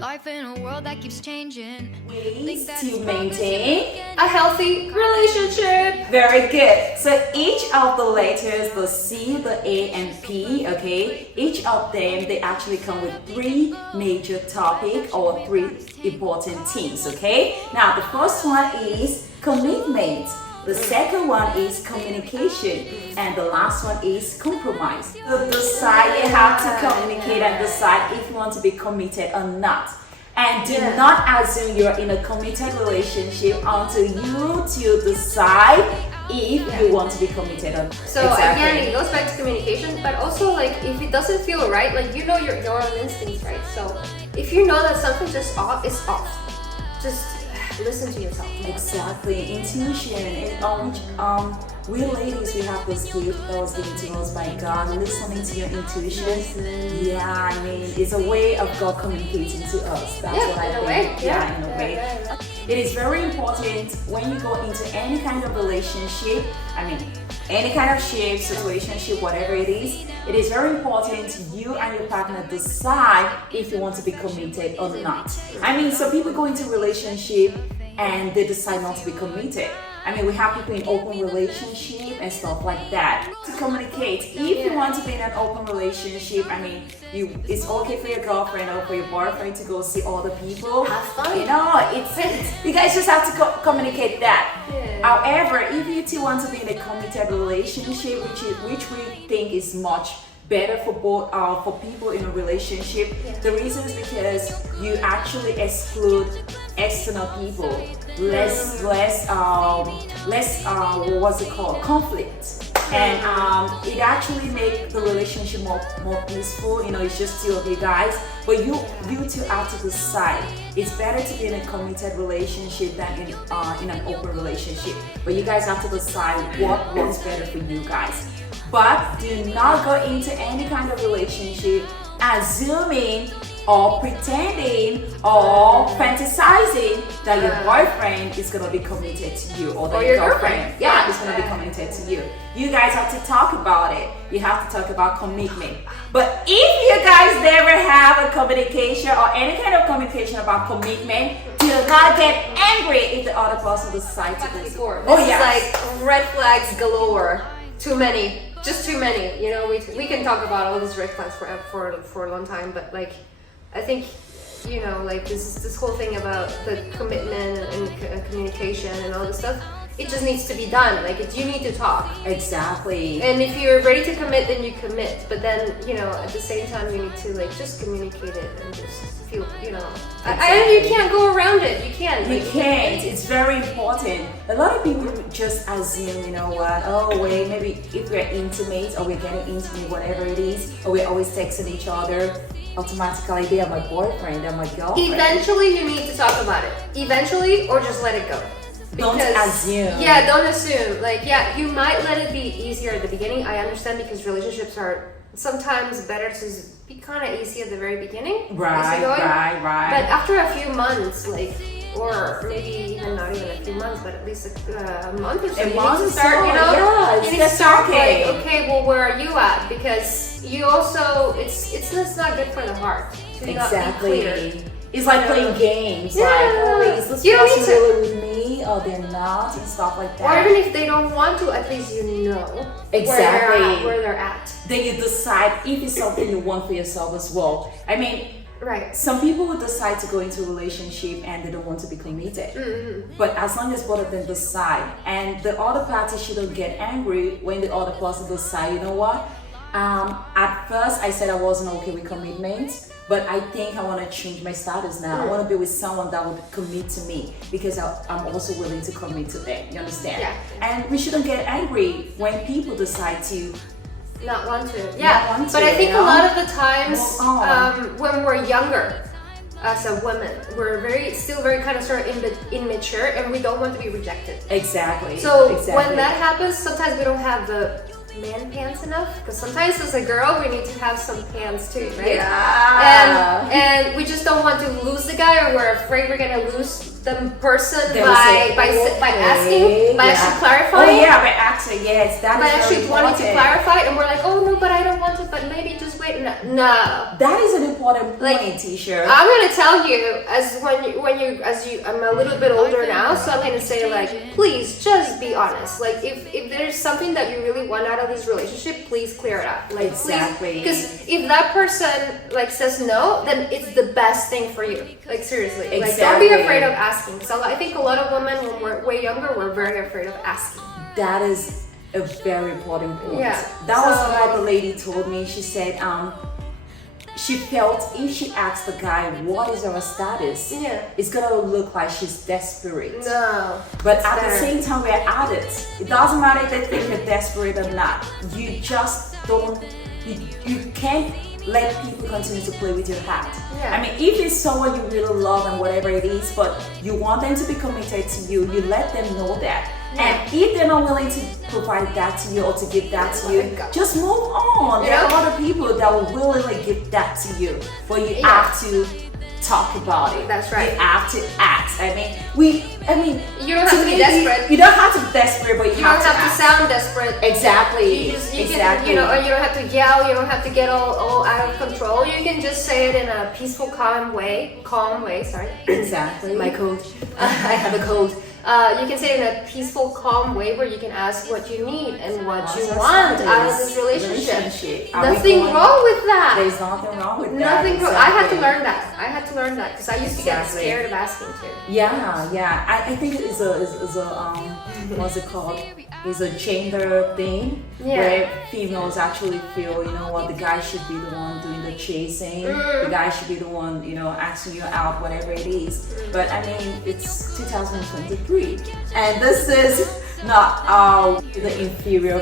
Life in a world that keeps changing. Ways to maintain a healthy relationship. Very good. So each of the letters, the C, the A, and P, okay, each of them, they actually come with three major topics or three important themes, okay? Now, the first one is commitment. The second one is communication, and the last one is compromise. So decide, you have to communicate and decide if you want to be committed or not. And do not assume you're in a committed relationship until you decide if you want to be committed or not. So again, it goes back to communication, but also like if it doesn't feel right, like you know your own instincts, right? So if you know that something just off is off, just listen to yourself. Exactly, intuition. And we ladies, we have this gift that was given to us by God. Listening to your intuition. Yeah, I mean, it's a way of God communicating to us. That's what I think. In a way. It is very important when you go into any kind of relationship. I mean, any kind of shape, situationship, whatever it is very important you and your partner decide if you want to be committed or not. I mean, some people go into relationship and they decide not to be committed. I mean, we have people in open relationship and stuff like that. To communicate, if you want to be in an open relationship, I mean, it's okay for your girlfriend or for your boyfriend to go see other people. Have fun. You know, you guys just have to communicate that. Yeah. However, if you two want to be in a committed relationship, which we think is much better for both for people in a relationship, the reason is because you actually exclude external people, less what's it called, conflict, and it actually make the relationship more peaceful. You know, it's just two of you guys, but you two have to decide. It's better to be in a committed relationship than in an open relationship, but you guys have to decide what works better for you guys. But do not go into any kind of relationship assuming or pretending or fantasizing that your boyfriend is going to be committed to you or that your girlfriend is going to be committed to you. You guys have to talk about it. You have to talk about commitment. But if you guys never have a communication or any kind of communication about commitment, do not get angry if the other person decides to do it. This is like red flags galore. Too many. Just too many, you know. We can talk about all these red flags for a long time, but like, I think, you know, like this whole thing about the commitment and communication and all this stuff, it just needs to be done. Like, you need to talk. Exactly. And if you're ready to commit, then you commit. But then, you know, at the same time, you need to like just communicate it and just feel, you know. Exactly. You can't go around it. You can't. You can't. It's very important. A lot of people just assume, you know what, oh wait, maybe if we're intimate or we're getting intimate, whatever it is, or we're always texting each other, automatically they are my boyfriend, they're my girlfriend. Eventually, you need to talk about it. Eventually, or just let it go. Don't assume. Yeah, don't assume. Like, yeah, you might let it be easier at the beginning. I understand, because relationships are sometimes better to be kind of easy at the very beginning. Right. But after a few months, like, or maybe even not even a few months, but at least a month or so, you need to start, you know, you need to start like, okay, well, where are you at? Because you also, it's just not good for the heart to not be clear. It's like playing games. Yeah. Like, oh, is this person really with me or they're not, and stuff like that. Or even if they don't want to, at least you know where they're at. Then you decide if it's something you want for yourself as well. I mean, some people would decide to go into a relationship and they don't want to be committed. Mm-hmm. But as long as both of them decide, and the other party shouldn't get angry when the other person decide, you know what? At first I said I wasn't okay with commitment, but I think I want to change my status now. I want to be with someone that would commit to me, because I'm also willing to commit to them. You understand? Yeah. And we shouldn't get angry when people decide to not want to. But I think a lot of the times when we're younger, as a woman, we're still very kind of sort of immature, and we don't want to be rejected. Exactly. So when that happens, sometimes we don't have the man pants enough, because sometimes as a girl we need to have some pants too, right? Yeah. And we just don't want to lose the guy, or we're afraid we're gonna lose the person They will say, by okay, asking, by yeah. actually clarifying. Oh yeah, by asking, yes, that By is actually very wanting to important. clarify, and we're like, oh no, but I don't want it, but maybe just wait. No. That is an important Like, point, T-shirt. I'm gonna tell you, I'm a little bit older now, so I'm gonna say like, please just be honest. Like, if there's something that you really want out of this relationship, please clear it up. Like, Exactly. Because if that person like says no, then it's the best thing for you. Like seriously, like don't be Exactly. afraid of asking. So I think a lot of women, when we're way younger, we're very afraid of asking. That is a very important point. Yeah. That was So- what the lady told me. She said, she felt if she asked the guy what is our status, Yeah. it's gonna look like she's desperate. No. But it's at the better. same time, we're adults. It doesn't matter if they think you're desperate or not. You just don't. You can't let people continue to play with your heart. Yeah. I mean, if it's someone you really love and whatever it is, but you want them to be committed to you, you let them know that. Yeah. And if they're not willing to provide that to you or to give that to Let you, it go. just move on. There Yeah. are other people that will willingly give that to you, but you Yeah. have to talk about it. That's right. You have to ask. I mean, You don't have to be desperate. You don't have to be desperate, but You don't have to ask. sound desperate. Exactly. You Exactly. can, you don't have to yell. You don't have to get all out of control. You can just say it in a peaceful, calm way. Sorry. Exactly. My cold. I have a cold. You can say it in a peaceful, calm way where you can ask what you need and what you What's our want out of status? this relationship. Are we Nothing going- wrong with that. There's nothing wrong with that. Nothing wrong. I had to Exactly. learn that. I had to learn that because I used to get Exactly. scared of asking too. Yeah. I think it is a what's it called? It's a gender thing Yeah. where females actually feel, you know what, the guy should be the one doing the chasing. The guy should be the one, you know, asking you out, whatever it is. But I mean, it's 2023, and this is not the inferior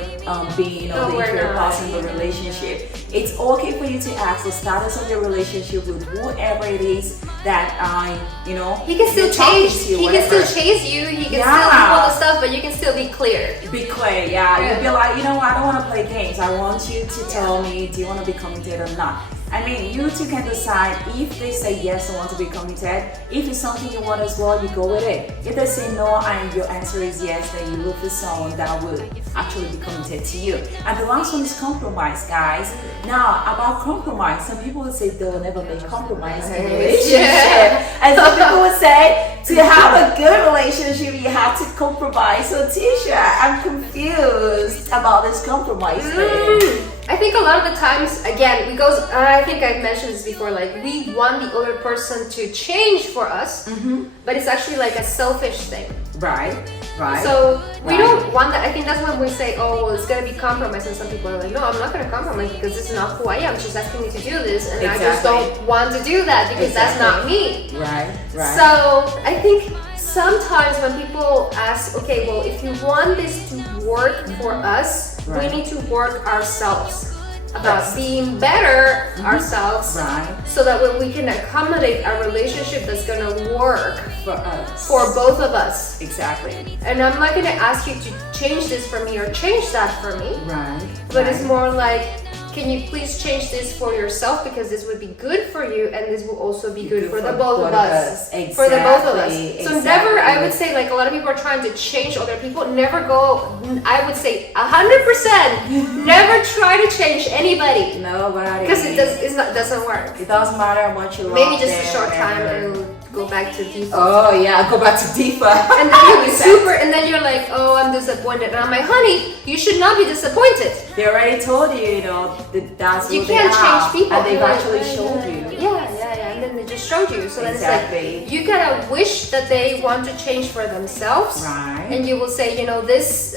being or No, the we're inferior not. person in the relationship. It's okay for you to ask the status of your relationship with whoever it is that you know. He can still you're talking chase. to, He can whatever. still chase you. He can Yeah. still do all the stuff, but you can still be clear. Be clear, yeah. Yeah. You'd be like, you know what, I don't want to play games. I want you to tell me, do you want to be committed or not? I mean, you two can decide if they say yes, I want to be committed. If it's something you want as well, you go with it. If they say no and your answer is yes, then you look for someone that will actually be committed to you. And the last one is compromise, guys. Now, about compromise, some people will say they'll never make compromise in a relationship. Yeah. And some people will say to have a good relationship, you have to compromise. So, Tisha, I'm confused about this compromise thing. I think a lot of the times, again, because I think I've mentioned this before, like we want the other person to change for us, but it's actually like a selfish thing. Right. So we Right. don't want that. I think that's when we say, oh, well, it's gonna be compromise, and some people are like, no, I'm not gonna compromise because this is not who I am. She's asking me to do this, and I just Exactly. don't want to do that because that's not me. Right. So I think sometimes when people ask, okay, well, if you want this to work for us, Right. we need to work ourselves about Yes. being better ourselves, Right. so that way we can accommodate a relationship that's gonna work For us. for both of us. Exactly. And I'm not gonna ask you to change this for me or change that for me, Right. but it's more like, can you please change this for yourself because this would be good for you and this will also be good for the both of us. For the both of us. So never, I would say, like a lot of people are trying to change other people. Never go, I would say 100%, never try to change anybody Nobody. because doesn't work. It doesn't matter how much you love Maybe just a them, short time whatever. and go back to default. Oh yeah, go back to deeper. And then you'll be super, and then you're like, oh, I'm disappointed. And I'm like, honey, you should not be disappointed. They already told you, you know, that's You what can't they change are, people. and they've You're like, actually "Oh, showed yeah, you. Yeah, and then they just showed you. So then Exactly. it's like, you gotta wish that they want to change for themselves. Right. And you will say, you know, this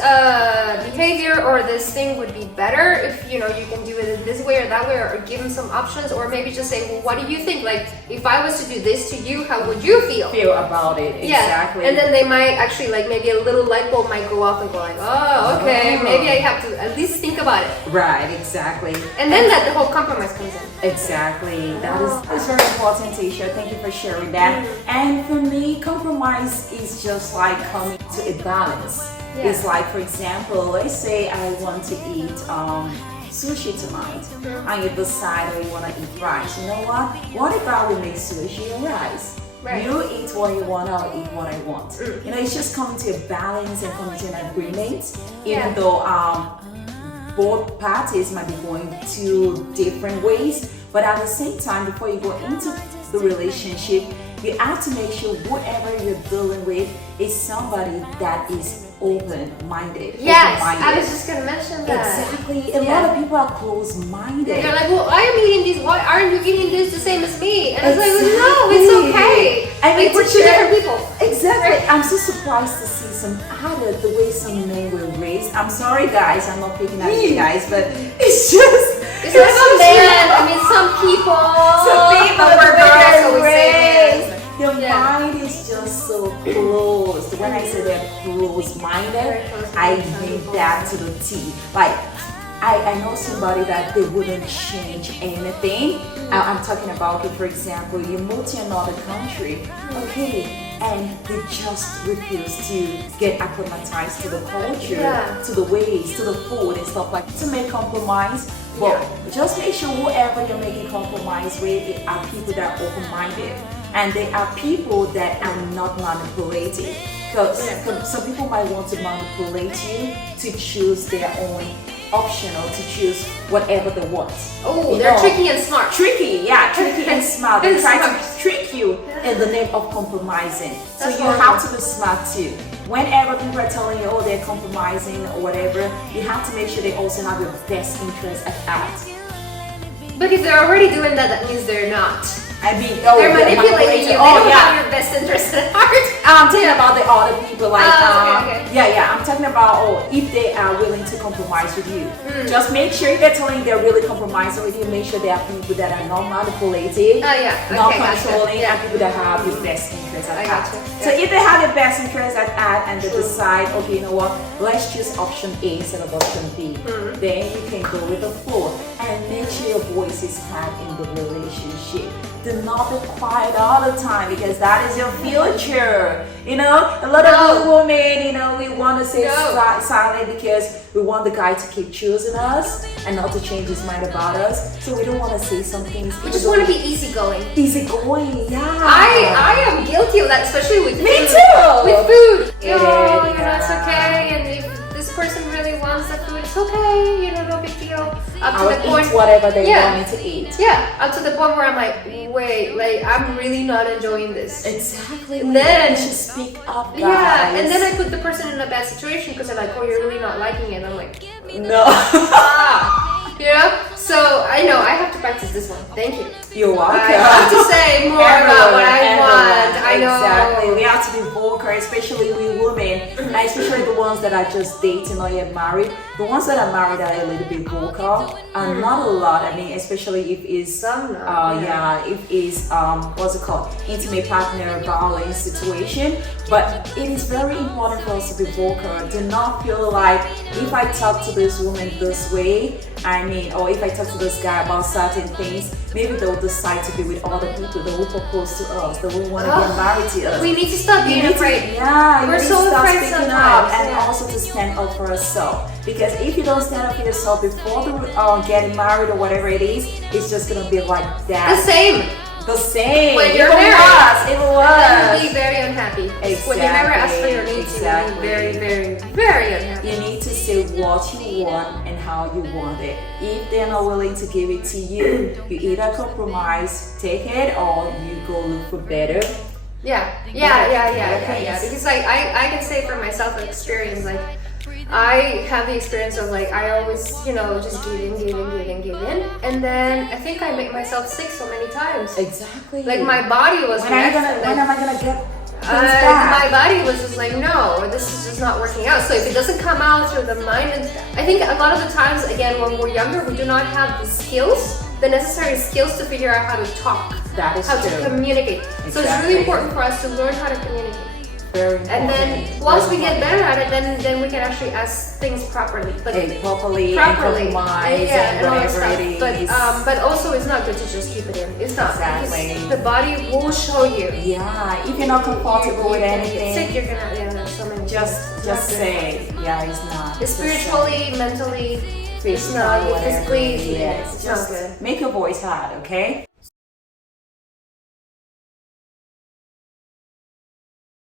behavior or this thing would be better if, you know, you can do it in this way or that way, or give them some options, or maybe just say, well, what do you think? Like, if I was to do this to you, how would you feel? Feel about it. Exactly. Yeah, and then they might actually, like, maybe a little light bulb might go off and go like, oh, okay, Oh. maybe I have to at least think about it. Right. Exactly. And then that the whole compromise comes in. Exactly. That's very important, Tisha. Thank you for sharing that. And for me, compromise is just like coming to a balance. Yeah. It's like, for example, let's say I want to eat sushi tonight, and you decide, oh, you want to eat rice. You know what? What if I would make sushi and rice? Right. You eat what you want, I'll eat what I want. You know, it's just coming to a balance and coming to an agreement, even though both parties might be going two different ways. But at the same time, before you go into the relationship, you have to make sure whoever you're dealing with is somebody that is open-minded. Yes, open-minded. I was just gonna mention that. Exactly. A lot of people are closed-minded. They're like, well, I am eating these. Why aren't you eating this the same as me? And I was like, Exactly. well, no, it's okay. I mean, Like, we're two different people. Exactly. I'm so surprised to see the way some men were raised. I'm sorry, guys. I'm not picking at you guys, but it's just. It's not about men. I mean, some people. But we're girls, so we say men. Their mind is just so closed. When I say they're closed-minded, I mean that to the T. Like, I know somebody that they wouldn't change anything. I'm talking about, okay, for example, you move to another country, okay, and they just refuse to get acclimatized to the culture, to the ways, to the food and stuff like that, to make compromise. But just make sure whoever you're making compromise with are people that are open-minded. And they are people that are not manipulative. Because some people might want to manipulate you to choose their own option or to choose whatever they want. Oh, they're tricky and smart. Tricky and smart. They try to trick you in the name of compromising. So you have to be smart too. Whenever people are telling you, oh, they're compromising or whatever, you have to make sure they also have your best interest at heart. But if they're already doing that, that means they're not. I mean, they're manipulating you. They don't have your best interest at heart. I'm talking about the other people, like, okay. I'm talking about, if they are willing to compromise with you. Just make sure if they're telling you they're really compromising with you, make sure they are people that are not manipulative, not controlling, and people that have your best interest at heart. So if they have your best interest at heart and they decide, okay, you know what, let's choose option A instead of option B, then you can go with the flow and make sure your voice is heard in the relationship. Do not be quiet all the time because that is your future. You know, a lot of women, you know, we want to say silent because we want the guy to keep choosing us and not to change his mind about us. So we don't want to say some things. We just want to be easygoing. Easygoing, yeah. I am guilty of that, especially with food. Me too. With food. You know, it's okay. And if this person really wants the food, it's okay. You know, no big deal. Up to the point, eat whatever they want me to eat. Yeah, up to the point where I'm like, wait, like I'm really not enjoying this. Exactly. And then you should speak up, guys. Yeah, and then I put the person in a bad situation because they're like, oh, you're really not liking it. And I'm like, no. You know? So I know I have to practice this one. Thank you. You're welcome. I have to say more about what I want. I know. Exactly. We have to be vocal, especially we women, and especially the ones that are just dating or yet married. The ones that are married are a little bit vocal, and not a lot. I mean, especially if it's if it's what's it called, intimate partner violence situation. But it is very important for us to be vocal. Do not feel like if I talk to this woman this way, I mean, or if I talk to this guy about certain things, maybe they'll decide to be with other people. They will propose to us. They will want to get married to us. We need to stop being afraid. We're so afraid sometimes. And also to stand up for ourselves. Because if you don't stand up for yourself before getting married or whatever it is, it's just gonna be like that. The same. When you're married, it was. You'll be very unhappy. Exactly. When you never ask for your needs, you'll be very, very, very unhappy. You need to say what you want and how you want it. If they're not willing to give it to you, you either compromise, take it, or you go look for better. Because like I can say from myself experience, like I have the experience of like I always, you know, just give in, and then I think I make myself sick so many times. Exactly. Like my body was. When am I gonna get things back? My body was just like, no, this is just not working out. So if it doesn't come out through the mind, and I think a lot of the times, again, when we're younger, we do not have the skills, the necessary skills to figure out how to talk, that is how true. to communicate. Exactly. So it's really important for us to learn how to communicate. Very important. And then once we get better at it, then we can actually ask things properly. But properly and compromise and all that whatever stuff. it is. But also it's not good to just keep it in. It's not. Exactly. The body will show you. Yeah, if you're not comfortable with anything, sick, you're gonna there's so many just say, it's not. Spiritually, mentally, physically, physically, yes. it's not good. Make your voice heard, okay?